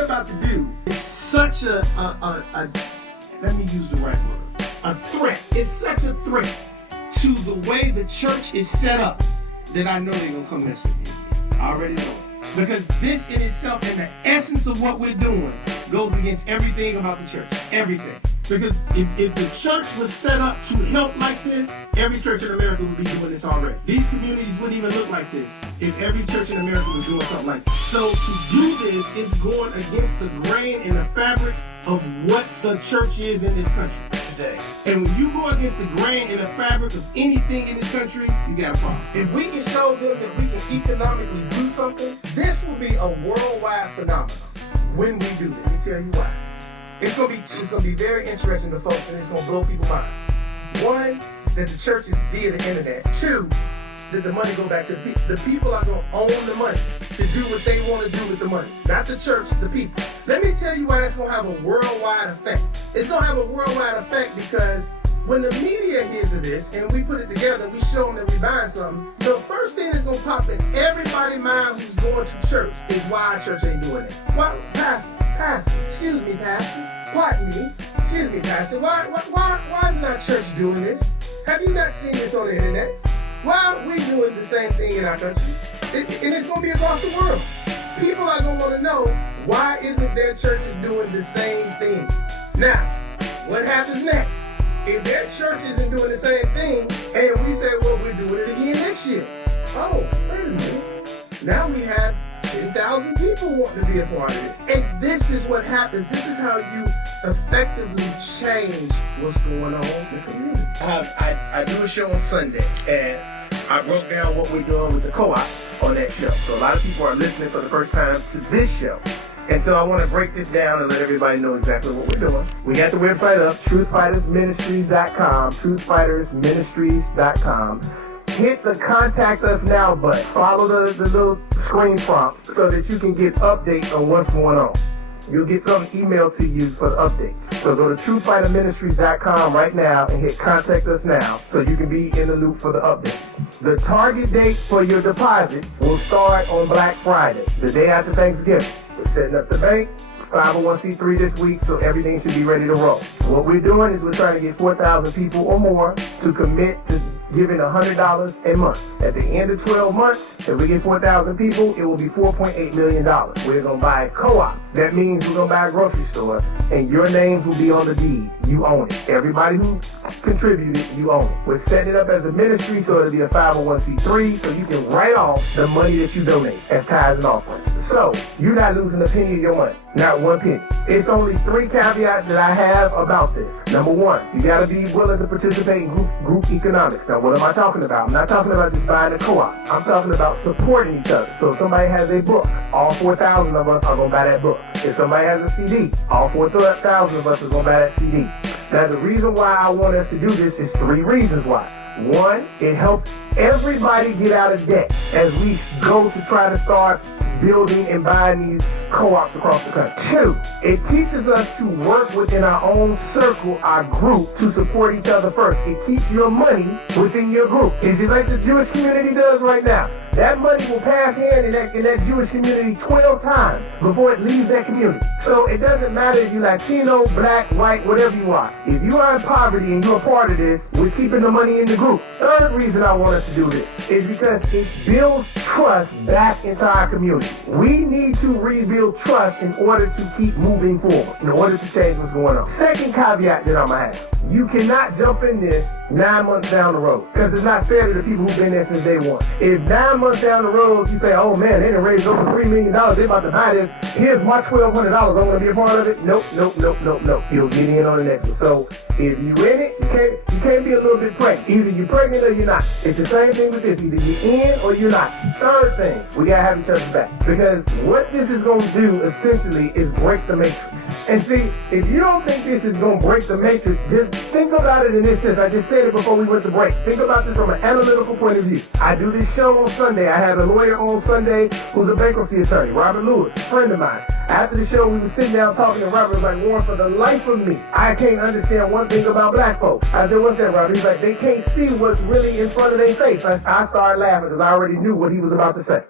we're about to do is such a let me use the right word, a threat. It's such a threat to the way the church is set up that I know they're going to come mess with me. I already know it. Because this in itself and the essence of what we're doing goes against everything about the church. Everything. Because if the church was set up to help like this, every church in America would be doing this already. These communities wouldn't even look like this if every church in America was doing something like this. So to do this is going against the grain and the fabric of what the church is in this country today. And when you go against the grain and the fabric of anything in this country, you got a problem. If we can show them that we can economically do something, this will be a worldwide phenomenon when we do this. Let me tell you why. It's gonna be very interesting to folks, and it's gonna blow people's mind. One, that the church is via the internet. Two, that the money go back to the people. The people are gonna own the money to do what they want to do with the money. Not the church, the people. Let me tell you why that's gonna have a worldwide effect. It's gonna have a worldwide effect because when the media hears of this and we put it together and we show them that we're buying something, the first thing that's gonna pop in everybody's mind who's going to church is why our church ain't doing it. Well, Pastor, excuse me, Pastor. Pardon me. Excuse me, Pastor. Why is not church doing this? Have you not seen this on the internet? Why aren't we doing the same thing in our country? And it's going to be across the world. People are going to want to know, why isn't their churches doing the same thing? Now, what happens next? If their church isn't doing the same thing, and we say, well, we're doing it again next year. Oh, wait a minute. Now we have 10,000 people wanting to be a part of it. And this is what happens. This is how you effectively change what's going on in the community. I do a show on Sunday, and I broke down what we're doing with the co-op on that show. So a lot of people are listening for the first time to this show. And so I want to break this down and let everybody know exactly what we're doing. We got the website up, truthfightersministries.com, truthfightersministries.com. Hit the contact us now button. Follow the little screen prompt so that you can get updates on what's going on. You'll get something emailed to you for the updates. So go to truthfighterministries.com right now and hit contact us now so you can be in the loop for the updates. The target date for your deposits will start on Black Friday, the day after Thanksgiving. We're setting up the bank, 501c3 this week, so everything should be ready to roll. What we're doing is we're trying to get 4,000 people or more to commit to giving $100 a month. At the end of 12 months, if we get 4,000 people, it will be $4.8 million. We're going to buy a co-op. That means we're going to buy a grocery store, and your names will be on the deed. You own it. Everybody who contributed, you own it. We're setting it up as a ministry, so it'll be a 501c3, so you can write off the money that you donate as tithes and offerings. So you're not losing a penny of your money. Not one penny. It's only 3 caveats that I have about this. Number 1, you got to be willing to participate in group economics. Now, what am I talking about? I'm not talking about just buying a co-op. I'm talking about supporting each other. So if somebody has a book, all 4,000 of us are going to buy that book. If somebody has a CD, all 4,000 of us are going to buy that CD. Now, the reason why I want us to do this is 3 reasons why. 1, it helps everybody get out of debt as we go to try to start building and buying these co-ops across the country. 2, it teaches us to work within our own circle, our group, to support each other first. It keeps your money within your group. It's just like the Jewish community does right now. That money will pass hand in that Jewish community 12 times before it leaves that community. So it doesn't matter if you're Latino, black, white, whatever you are. If you are in poverty and you're a part of this, we're keeping the money in the group. 3rd reason I want us to do this is because it builds trust back into our community. We need to rebuild trust in order to keep moving forward, in order to change what's going on. 2nd caveat that I'm going to have. You cannot jump in this 9 months down the road, because it's not fair to the people who've been there since day one. If 9 months down the road you say, oh man, they done raised over $3 million, they about to buy this, here's my $1,200, I'm going to be a part of it. Nope. You'll get in on the next one. So if you in it, you can't be a little bit pregnant. Either you're pregnant or you're not. It's the same thing with this. Either you're in or you're not. 3rd thing, we got to have each other's back. Because what this is going to do essentially is break the matrix. And see, if you don't think this is going to break the matrix, just think about it in this sense. I just said it before we went to break. Think about this from an analytical point of view. I do this show on Sunday. I had a lawyer on Sunday who's a bankruptcy attorney, Robert Lewis, a friend of mine. After the show, we were sitting down talking, and Robert was like, Warren, for the life of me, I can't understand one thing about black folks. I said, what's that, Robert? He's like, they can't see what's really in front of their face. I started laughing because I already knew what he was about to say.